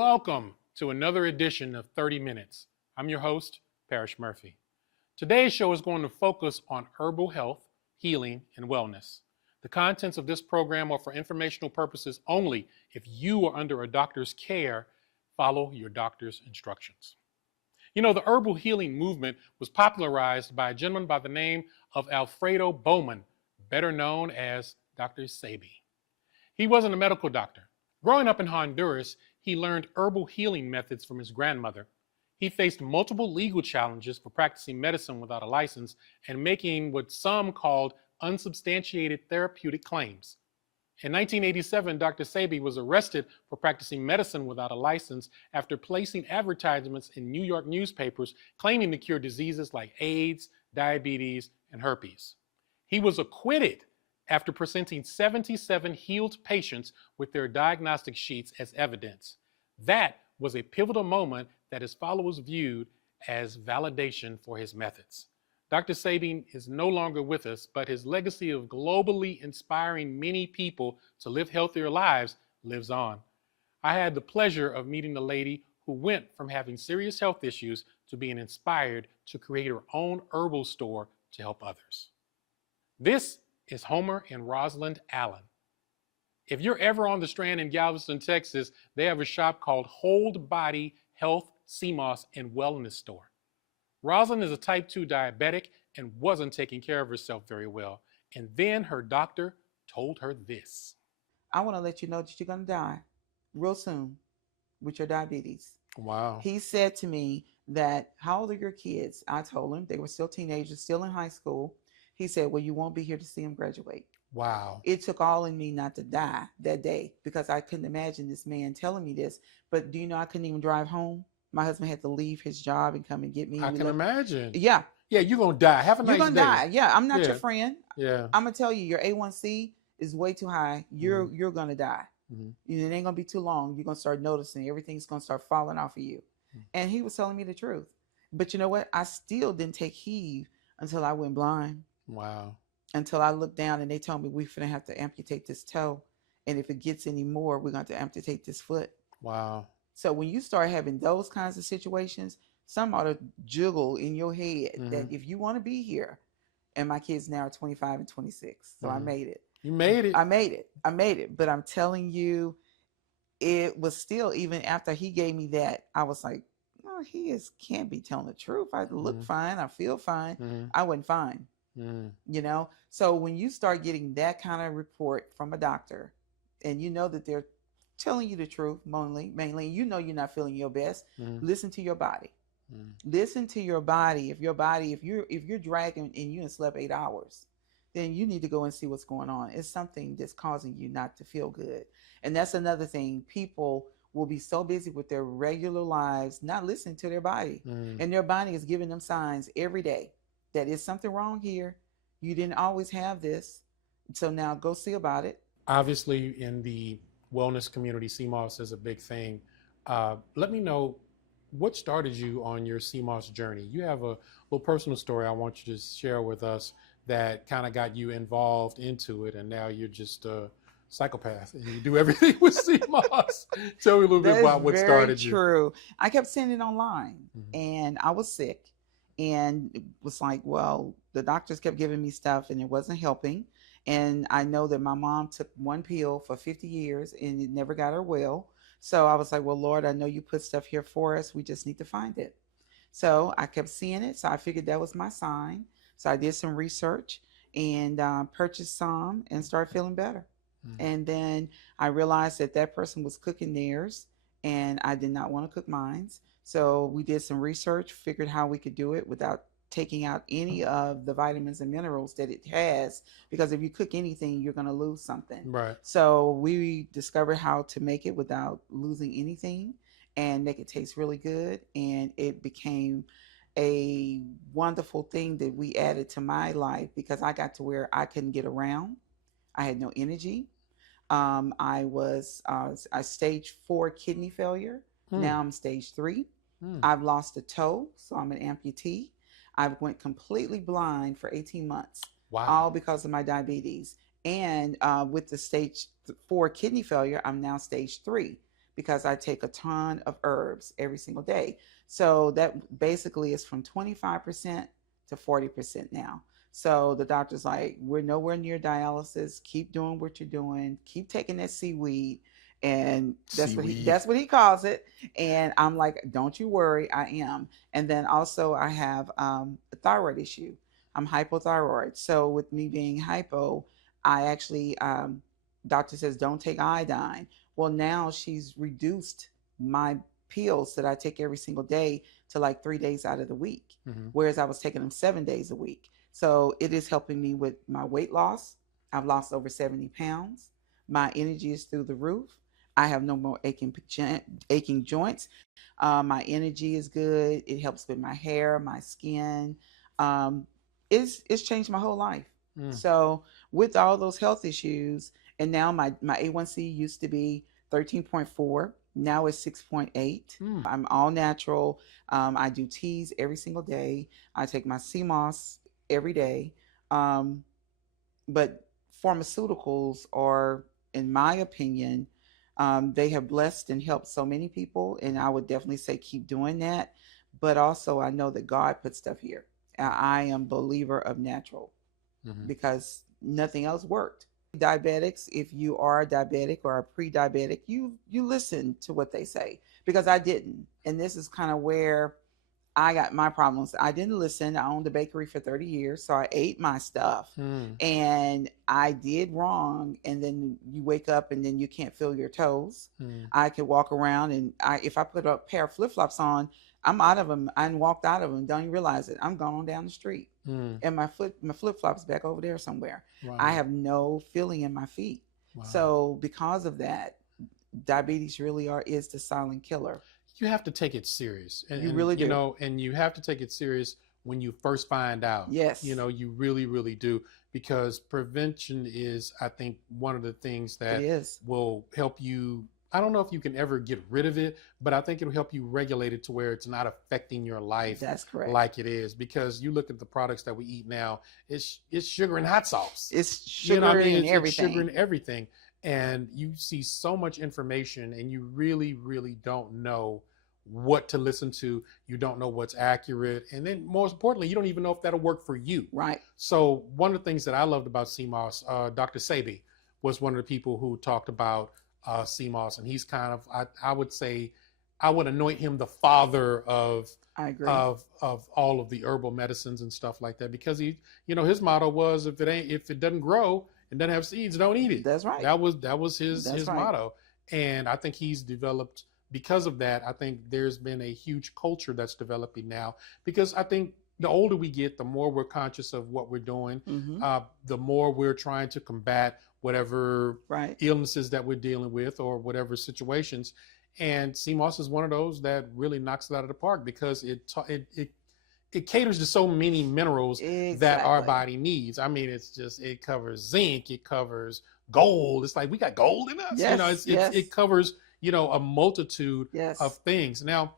Welcome to another edition of 30 Minutes. I'm your host, Parrish Murphy. Today's show is going to focus on herbal health, healing, and wellness. The contents of this program are for informational purposes only. If you are under a doctor's care, follow your doctor's instructions. You know, the herbal healing movement was popularized by a gentleman by the name of Alfredo Bowman, better known as Dr. Sebi. He wasn't a medical doctor. Growing up in Honduras, he learned herbal healing methods from his grandmother. He faced multiple legal challenges for practicing medicine without a license and making what some called unsubstantiated therapeutic claims. In 1987, Dr. Sebi was arrested for practicing medicine without a license after placing advertisements in New York newspapers claiming to cure diseases like AIDS, diabetes, and herpes. He was acquitted after presenting 77 healed patients with their diagnostic sheets as evidence. That was a pivotal moment that his followers viewed as validation for his methods. Dr. Sebi is no longer with us, but his legacy of globally inspiring many people to live healthier lives lives on. I had the pleasure of meeting a lady who went from having serious health issues to being inspired to create her own herbal store to help others. This is Homer and Rosalind Allen. If you're ever on the Strand in Galveston, Texas, they have a shop called Hold Body Health, CMOS, and Wellness Store. Rosalind is a type 2 diabetic and wasn't taking care of herself very well. And then her doctor told her this. I want to let you know that you're going to die real soon with your diabetes. Wow. He said to me that, how old are your kids? I told him they were still teenagers, still in high school. He said, well, you won't be here to see them graduate. Wow. It took all in me not to die that day because I couldn't imagine this man telling me this. But do you know I couldn't even drive home? My husband had to leave his job and come and get me. I can imagine. Yeah. Yeah, you're going to die. Have a nice day. You're going to die. Yeah, I'm not your friend. Yeah. I'm going to tell you, your A1C is way too high. You're going to die. It ain't going to be too long. You're going to start noticing everything's going to start falling off of you. And he was telling me the truth. But you know what? I still didn't take heed until I went blind. Wow. Until I looked down and they told me we're going to have to amputate this toe. And if it gets any more, we're going to amputate this foot. Wow. So when you start having those kinds of situations, some ought to jiggle in your head that if you want to be here, and my kids now are 25 and 26. So I made it. You made it. I made it. But I'm telling you, it was still, even after he gave me that, I was like, no, can't be telling the truth. I look fine. I feel fine. I wasn't fine. You know? So when you start getting that kind of report from a doctor and you know that they're telling you the truth, mainly, you know you're not feeling your best, listen to your body. Listen to your body. If you're dragging and you slept 8 hours, then you need to go and see what's going on. It's something that's causing you not to feel good. And that's another thing. People will be so busy with their regular lives, not listening to their body. And their body is giving them signs every day that is something wrong here. You didn't always have this. So now go see about it. Obviously, in the wellness community, CMOS is a big thing. Let me know what started you on your CMOS journey. You have a little personal story I want you to share with us that kind of got you involved into it, and now you're just a psychopath and you do everything with CMOS. Tell me a little bit about what started you. True. I kept seeing it online, and I was sick, and it was like, well, the doctors kept giving me stuff, and it wasn't helping. And I know that my mom took one pill for 50 years, and it never got her well. So I was like, well, Lord, I know you put stuff here for us. We just need to find it. So I kept seeing it. So I figured that was my sign. So I did some research and purchased some and started feeling better. And then I realized that person was cooking theirs and I did not want to cook mine. So we did some research, figured how we could do it without taking out any of the vitamins and minerals that it has, because if you cook anything, you're going to lose something. Right. So we discovered how to make it without losing anything and make it taste really good. And it became a wonderful thing that we added to my life because I got to where I couldn't get around. I had no energy. I was stage 4 kidney failure. Now I'm stage 3. I've lost a toe, so I'm an amputee. I went completely blind for 18 months. Wow. All because of my diabetes. And with the stage 4 kidney failure, I'm now stage 3. because I take a ton of herbs every single day. So that basically is from 25% to 40% now. So the doctor's like, we're nowhere near dialysis. Keep doing what you're doing. Keep taking that seaweed. And Seaweed. that's what he calls it. And I'm like, don't you worry, I am. And then also I have a thyroid issue. I'm hypothyroid. So with me being hypo, I actually doctor says don't take iodine. Well, now she's reduced my pills that I take every single day to like 3 days out of the week, whereas I was taking them 7 days a week. So it is helping me with my weight loss. I've lost over 70 pounds. My energy is through the roof. I have no more aching joints. My energy is good. It helps with my hair, my skin. Um, it's changed my whole life. So with all those health issues, and now my A1C used to be 13.4. Now it's 6.8. I'm all natural. I do teas every single day. I take my CMOS every day. But pharmaceuticals are, in my opinion, they have blessed and helped so many people. And I would definitely say keep doing that. But also, I know that God put stuff here. I am a believer of natural because nothing else worked. Diabetics, if you are a diabetic or a pre-diabetic, you listen to what they say, because I didn't. And this is kind of where I got my problems. I didn't listen. I owned a bakery for 30 years, so I ate my stuff and I did wrong. And then you wake up and then you can't feel your toes. I could walk around and if I put a pair of flip-flops on, I'm out of them. I walked out of them. Don't you realize it? I'm going down the street and my flip-flops back over there somewhere. Wow. I have no feeling in my feet. Wow. So because of that, diabetes really is the silent killer. You have to take it serious. And you really do. You know, and you have to take it serious when you first find out. Yes. You know, you really, really do. Because prevention is, I think, one of the things that will help you. I don't know if you can ever get rid of it, but I think it'll help you regulate it to where it's not affecting your life. That's correct. Like it is. Because you look at the products that we eat now, it's sugar and hot sauce. It's sugar and everything. It's sugar and everything. And you see so much information and you really, really don't know what to listen to. You don't know what's accurate. And then most importantly, you don't even know if that'll work for you. Right. So one of the things that I loved about CMOS, Dr. Sebi was one of the people who talked about CMOS. And he's kind of, I would say, I would anoint him the father of all of the herbal medicines and stuff like that, because he, you know, his motto was, if it doesn't grow and doesn't have seeds, don't eat it. That's right. That was his motto. And I think he's developed, because of that, I think there's been a huge culture that's developing now, because I think the older we get, the more we're conscious of what we're doing, the more we're trying to combat whatever illnesses that we're dealing with or whatever situations. And CMOS is one of those that really knocks it out of the park, because it caters to so many minerals that our body needs. I mean, it covers zinc, it covers gold. It's like we got gold in us. Yes, you know, it covers, you know, a multitude of things. Now,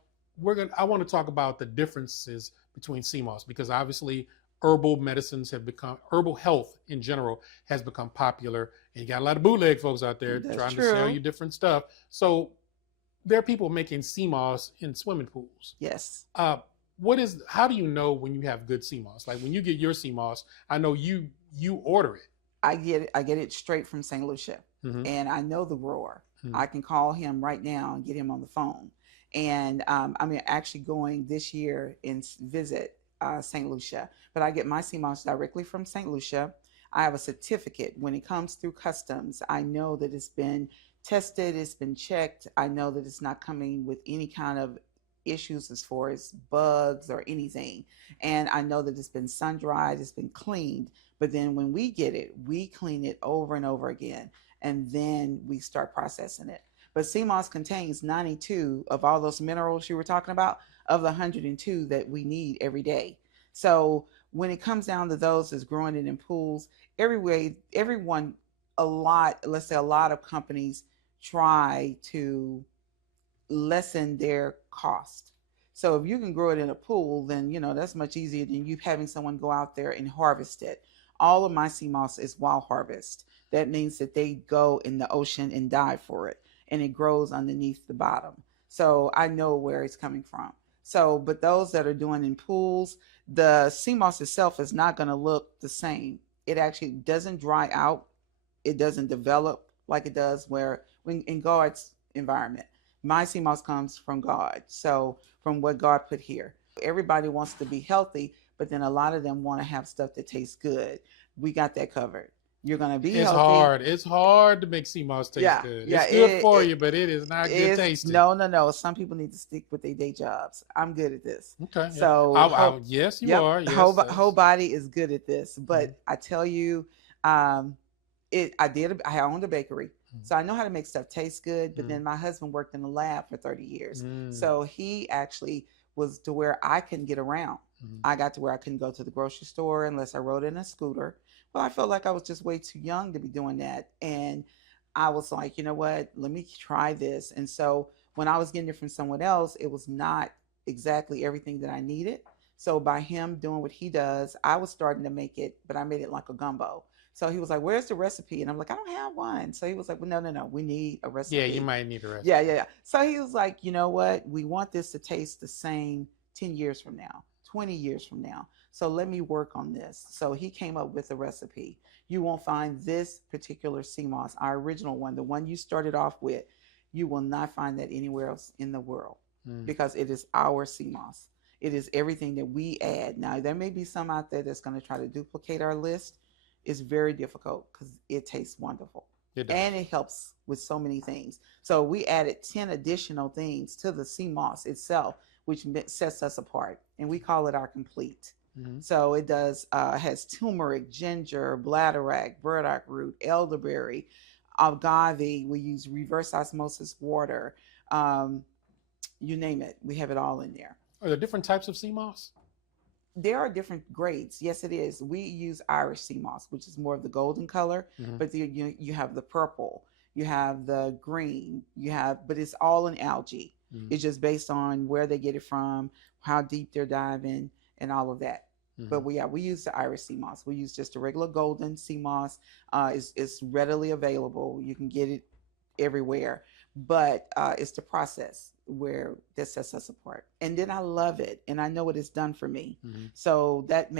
I want to talk about the differences between CMOS, because obviously herbal health in general has become popular, and you got a lot of bootleg folks out there trying to sell you different stuff. So there are people making CMOS in swimming pools. Yes. How do you know when you have good CMOS? Like when you get your CMOS, I know you order it. I get it straight from St. Lucia, and I know the grower. I can call him right now and get him on the phone. And I'm actually going this year and visit St. Lucia, but I get my CMOS directly from St. Lucia. I have a certificate. When it comes through customs, I know that it's been tested, it's been checked. I know that it's not coming with any kind of issues as far as bugs or anything. And I know that it's been sun dried, it's been cleaned. But then when we get it, we clean it over and over again, and then we start processing it. But CMOS contains 92 of all those minerals you were talking about, of the 102 that we need every day. So when it comes down to those that's growing it in pools, everyone, a lot of companies try to lessen their cost. So if you can grow it in a pool, then, you know, that's much easier than you having someone go out there and harvest it. All of my CMOS is wild harvest. That means that they go in the ocean and dive for it. and it grows underneath the bottom. So I know where it's coming from. So, but those that are doing in pools, the sea moss itself is not going to look the same. It actually doesn't dry out. It doesn't develop like it does where when in God's environment. My sea moss comes from God. So from what God put here. Everybody wants to be healthy, but then a lot of them want to have stuff that tastes good. We got that covered. You're gonna be It's healthy. hard. It's hard to make sea moss taste good. Yeah, it's good for you, but it is not good tasting. No. Some people need to stick with their day jobs. I'm good at this. Okay. So yes, you are. Yes, whole body is good at this. But I tell you, I owned a bakery. So I know how to make stuff taste good. But then my husband worked in the lab for 30 years. So he actually was to where I couldn't get around. I got to where I couldn't go to the grocery store unless I rode in a scooter. Well, I felt like I was just way too young to be doing that. And I was like, you know what? Let me try this. And so when I was getting it from someone else, it was not exactly everything that I needed. So by him doing what he does, I was starting to make it, but I made it like a gumbo. So he was like, where's the recipe? And I'm like, I don't have one. So he was like, well, no. We need a recipe. Yeah, you might need a recipe. Yeah. So he was like, you know what? We want this to taste the same 10 years from now, 20 years from now. So let me work on this. So he came up with a recipe. You won't find this particular sea moss, our original one, the one you started off with. You will not find that anywhere else in the world because it is our sea moss. It is everything that we add. Now, there may be some out there that's going to try to duplicate our list. It's very difficult because it tastes wonderful. And it helps with so many things. So we added 10 additional things to the sea moss itself, which sets us apart. And we call it our complete. So it has turmeric, ginger, bladderwrack, burdock root, elderberry, agave. We use reverse osmosis water. You name it. We have it all in there. Are there different types of sea moss? There are different grades. Yes, it is. We use Irish sea moss, which is more of the golden color, but you have the purple, you have the green, but it's all in algae. It's just based on where they get it from, how deep they're diving, and all of that. But we use the Irish sea moss. We use just a regular golden sea moss. It's readily available. You can get it everywhere. But it's the process where that sets us apart. And then I love it. And I know what it's done for me. So that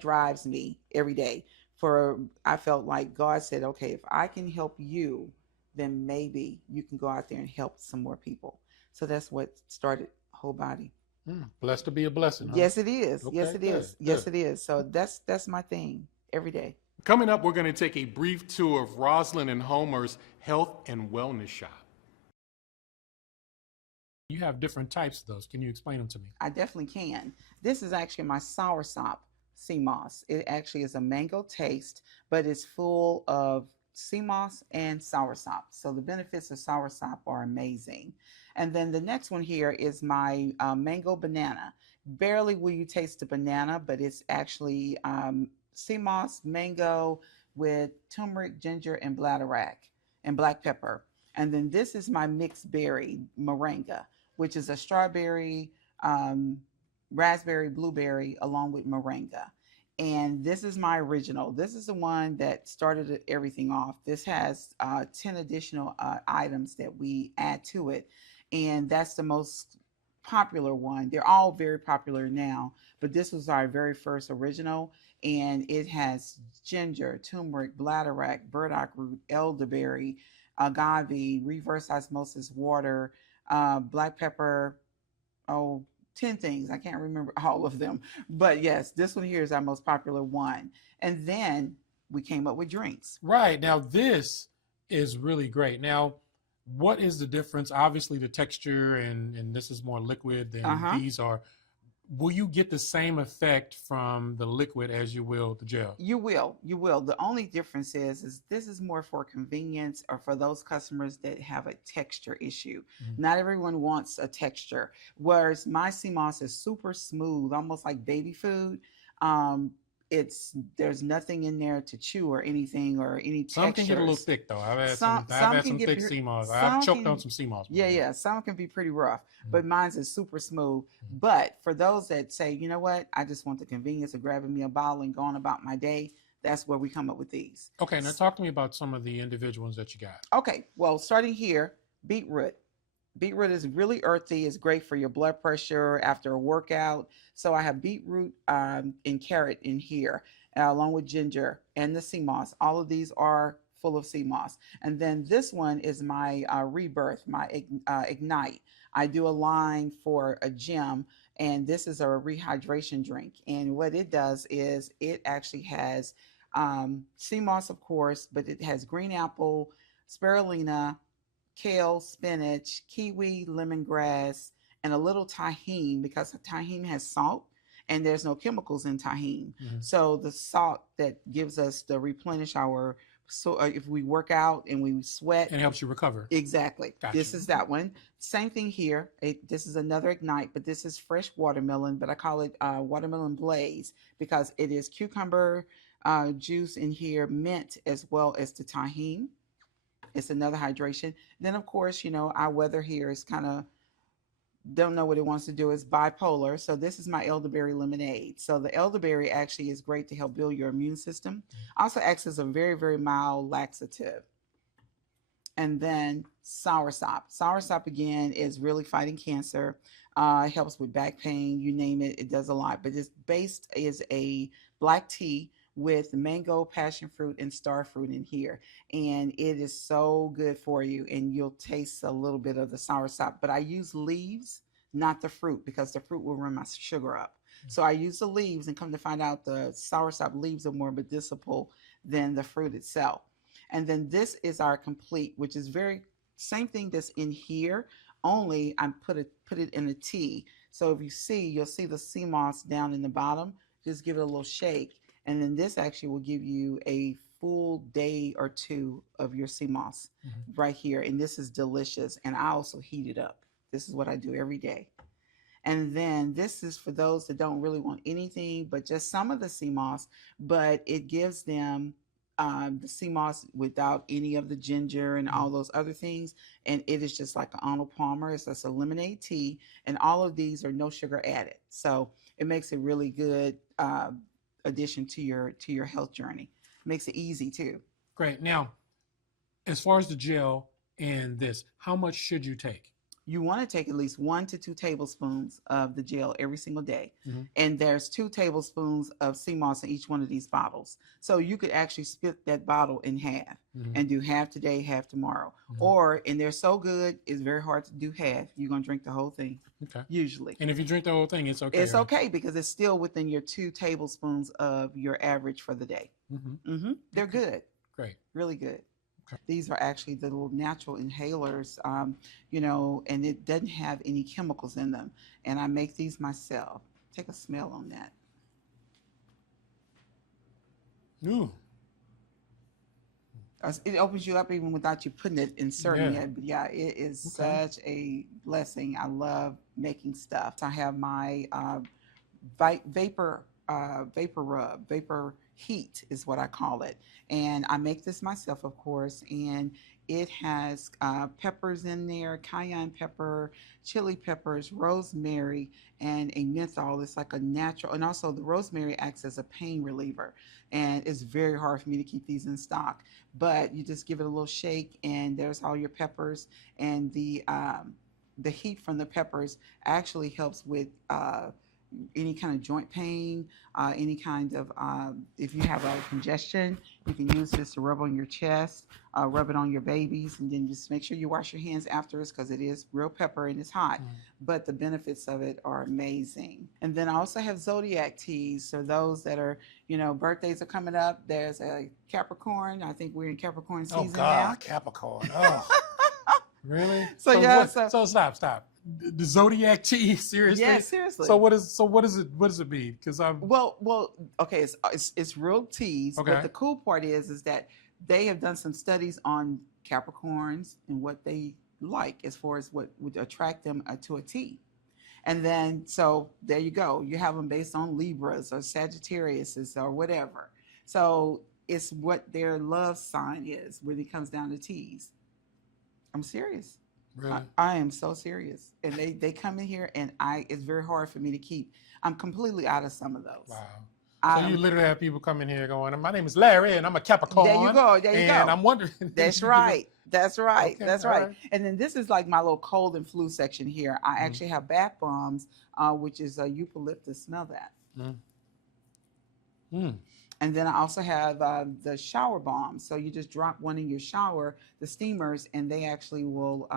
drives me every day. I felt like God said, okay, if I can help you, then maybe you can go out there and help some more people. So that's what started Whole Body. Blessed to be a blessing. Huh? Yes, it is. Okay, yes, it is. Yes, it is. So that's my thing every day. Coming up, we're going to take a brief tour of Rosalind and Homer's health and wellness shop. You have different types of those. Can you explain them to me? I definitely can. This is actually my soursop sea moss. It actually is a mango taste, but it's full of sea moss and soursop. So the benefits of soursop are amazing. And then the next one here is my mango banana. Barely will you taste the banana, but it's actually sea moss, mango with turmeric, ginger, and bladderwrack and black pepper. And then this is my mixed berry moringa, which is a strawberry, raspberry, blueberry, along with moringa. And this is my original. This is the one that started everything off. This has 10 additional items that we add to it. And that's the most popular one. They're all very popular now, but this was our very first original. And it has ginger, turmeric, bladderwrack, burdock root, elderberry, agave, reverse osmosis water, black pepper, 10 things. I can't remember all of them. But yes, this one here is our most popular one. And then we came up with drinks. Right. Now, this is really great. Now, what is the difference? Obviously, the texture, and this is more liquid than these are. Will you get the same effect from the liquid as you will the gel? You will. The only difference is this is more for convenience or for those customers that have a texture issue. Not everyone wants a texture. Whereas my sea moss is super smooth, almost like baby food. There's nothing in there to chew or anything or any texture. Some can get a little thick though. I've had some thick sea moss. I've choked on some sea moss. Yeah. Some can be pretty rough, but mine's is super smooth. But for those that say, you know what, I just want the convenience of grabbing me a bottle and going about my day, that's where we come up with these. Okay, now talk to me about some of the individuals that you got. Okay, well, starting here, beetroot. Beetroot is really earthy. It's great for your blood pressure after a workout. So I have beetroot and carrot in here, along with ginger and the sea moss. All of these are full of sea moss. And then this one is my rebirth, my ignite. I do a line for a gym, and this is a rehydration drink. And what it does is it actually has sea moss, of course, but it has green apple, spirulina, kale, spinach, kiwi, lemongrass, and a little tahine, because tahine has salt and there's no chemicals in tahine. Mm-hmm. So the salt that gives us to replenish our, so if we work out and we sweat, And it helps you recover. Exactly. Gotcha. This is that one. Same thing here. This is another ignite, but this is fresh watermelon, but I call it watermelon blaze because it is cucumber juice in here, mint, as well as the tahine. It's another hydration. Then, of course, our weather here is kind of, don't know what it wants to do. It's bipolar. So this is my elderberry lemonade. So the elderberry actually is great to help build your immune system. Also acts as a very, very mild laxative. And then soursop. Soursop, again, is really fighting cancer. It helps with back pain, you name it. It does a lot. But it's based is a black tea with mango, passion fruit, and star fruit in here. And it is so good for you. And you'll taste a little bit of the soursop. But I use leaves, not the fruit, because the fruit will run my sugar up. So I use the leaves, and come to find out the soursop leaves are more medicinal than the fruit itself. And then this is our complete, which is very same thing that's in here, only I put it in a tea. So if you see, you'll see the sea moss down in the bottom. Just give it a little shake. And then this actually will give you a full day or two of your sea moss right here. And this is delicious. And I also heat it up. This is what I do every day. And then this is for those that don't really want anything but just some of the sea moss, but it gives them the sea moss without any of the ginger and all those other things. And it is just like an Arnold Palmer. It's just a lemonade tea. And all of these are no sugar added. So it makes a really good addition to your health journey. Makes it easy too. Great. Now, as far as the gel and this, how much should you take? You want to take at least 1 to 2 tablespoons of the gel every single day. And there's 2 tablespoons of sea moss in each one of these bottles. So you could actually split that bottle in half and do half today, half tomorrow. Or, and they're so good, it's very hard to do half. You're going to drink the whole thing. Okay. Usually. And if you drink the whole thing, it's okay. It's okay because it's still within your 2 tablespoons of your average for the day. They're good. Great. Really good. Okay. These are actually the little natural inhalers, and it doesn't have any chemicals in them. And I make these myself. Take a smell on that. Ooh. It opens you up even without you putting it, inserting it. But yeah, it is such a blessing. I love making stuff. I have my vapor rub, vapor heat is what I call it. And I make this myself, of course, and it has peppers in there, cayenne pepper, chili peppers, rosemary, and a menthol. It's like a natural, and also the rosemary acts as a pain reliever. And it's very hard for me to keep these in stock, but you just give it a little shake, and there's all your peppers, and the heat from the peppers actually helps with any kind of joint pain, any kind of, if you have a congestion, you can use this to rub on your chest, rub it on your babies, and then just make sure you wash your hands afterwards because it is real pepper and it's hot. But the benefits of it are amazing. And then I also have zodiac teas. So those that are, birthdays are coming up. There's a Capricorn. I think we're in Capricorn season now. Capricorn. Oh, really? So stop. The zodiac tea, seriously? Yeah, seriously. So what does it mean? Because okay, it's real teas. Okay. But the cool part is that they have done some studies on Capricorns and what they like as far as what would attract them to a tea. And then, so there you go. You have them based on Libras or Sagittariuses or whatever. So it's what their love sign is when it comes down to teas. I'm serious. Really? I am so serious. And they come in here and it's very hard for me to keep. I'm completely out of some of those. Wow. So you literally have people come in here going, "My name is Larry, and I'm a Capricorn." There you go. There you and go. I'm wondering. That's you give them- right. That's right. Okay, That's all right. right. And then this is like my little cold and flu section here. I Mm-hmm. actually have bath bombs, which is eucalyptus. Smell that. Mm-hmm. And then I also have the shower bombs. So you just drop one in your shower, the steamers, and they actually will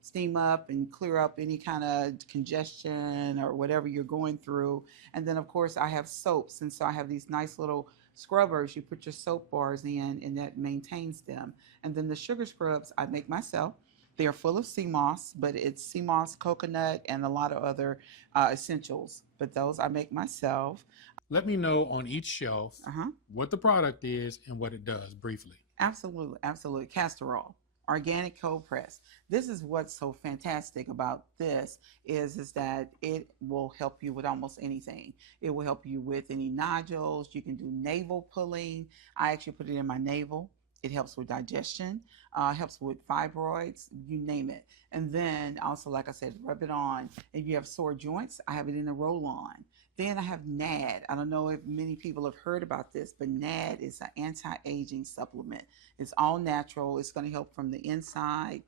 steam up and clear up any kind of congestion or whatever you're going through. And then, of course, I have soaps. And so I have these nice little scrubbers. You put your soap bars in, and that maintains them. And then the sugar scrubs I make myself. They are full of sea moss, but it's sea moss, coconut, and a lot of other essentials. But those I make myself. Let me know on each shelf what the product is and what it does briefly. Absolutely, absolutely. Castor oil, organic cold press. This is what's so fantastic about this is that it will help you with almost anything. It will help you with any nodules. You can do navel pulling. I actually put it in my navel. It helps with digestion, helps with fibroids, you name it. And then also, like I said, rub it on. If you have sore joints, I have it in a roll-on. Then I have NAD. I don't know if many people have heard about this, but NAD is an anti-aging supplement. It's all natural. It's going to help from the inside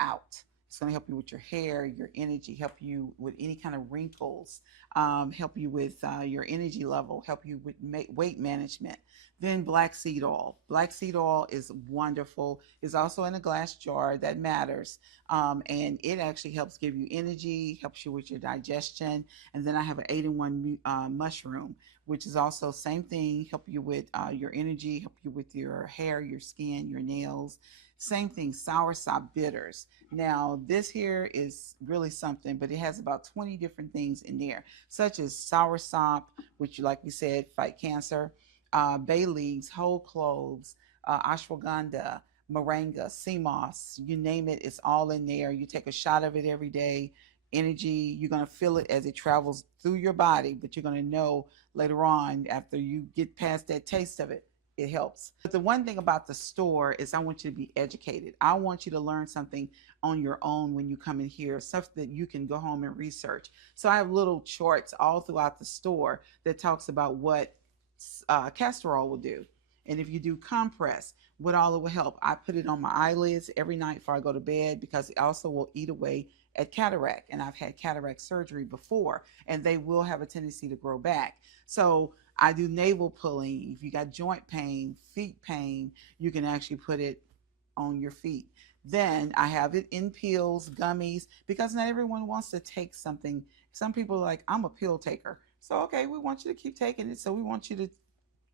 out. It's going to help you with your hair, your energy, help you with any kind of wrinkles, help you with your energy level, help you with weight management. Then black seed oil. Black seed oil is wonderful. It's also in a glass jar. That matters. And it actually helps give you energy, helps you with your digestion. And then I have an 8-in-1 mushroom, which is also same thing, help you with your energy, help you with your hair, your skin, your nails. Same thing, soursop bitters. Now, this here is really something, but it has about 20 different things in there, such as soursop, which, like we said, fight cancer, bay leaves, whole cloves, ashwagandha, moringa, sea moss, you name it, it's all in there. You take a shot of it every day. Energy, you're going to feel it as it travels through your body, but you're going to know later on after you get past that taste of it, it helps. But the one thing about the store is I want you to be educated. I want you to learn something on your own when you come in here, stuff that you can go home and research. So I have little charts all throughout the store that talks about what castor oil will do. And if you do compress, what all it will help. I put it on my eyelids every night before I go to bed because it also will eat away at cataract. And I've had cataract surgery before, and they will have a tendency to grow back. So I do navel pulling. If you got joint pain, feet pain, you can actually put it on your feet. Then I have it in pills, gummies, because not everyone wants to take something. Some people are like, I'm a pill taker. So, okay, we want you to keep taking it. So we want you to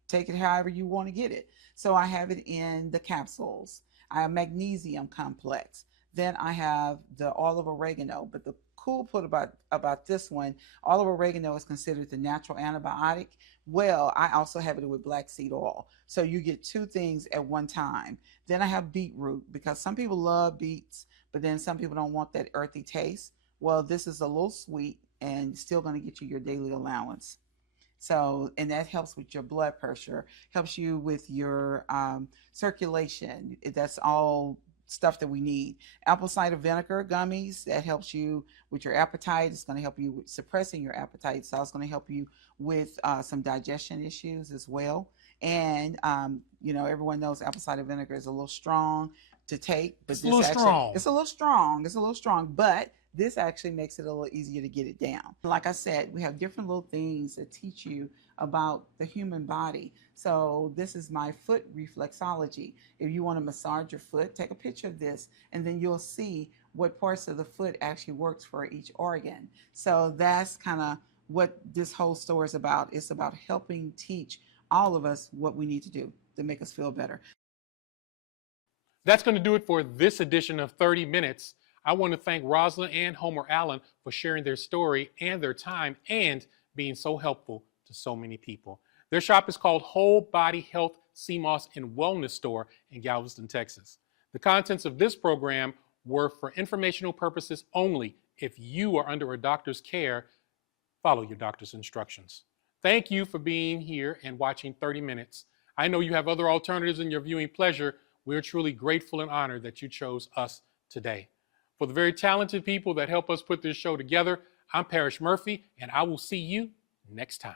take it however you want to get it. So I have it in the capsules. I have magnesium complex. Then I have the olive oregano. But the cool part about this one, olive oregano is considered the natural antibiotic. Well, I also have it with black seed oil. So you get two things at one time. Then I have beetroot because some people love beets, but then some people don't want that earthy taste. Well, this is a little sweet and still going to get you your daily allowance. So, and that helps with your blood pressure, helps you with your circulation. That's all stuff that we need. Apple cider vinegar gummies, that helps you with your appetite. It's going to help you with suppressing your appetite. So it's going to help you with some digestion issues as well. And, everyone knows apple cider vinegar is a little strong to take, but it's a little strong. It's a little strong. It's a little strong, but this actually makes it a little easier to get it down. Like I said, we have different little things that teach you about the human body. So this is my foot reflexology. If you want to massage your foot, take a picture of this, and then you'll see what parts of the foot actually works for each organ. So that's kind of what this whole store is about. It's about helping teach all of us what we need to do to make us feel better. That's going to do it for this edition of 30 Minutes. I want to thank Rosalind and Homer Allen for sharing their story and their time and being so helpful to so many people. Their shop is called Whole Body Health Sea Moss and Wellness Store in Galveston, Texas. The contents of this program were for informational purposes only. If you are under a doctor's care, follow your doctor's instructions. Thank you for being here and watching 30 Minutes. I know you have other alternatives in your viewing pleasure. We're truly grateful and honored that you chose us today. For the very talented people that help us put this show together, I'm Parrish Murphy, and I will see you next time.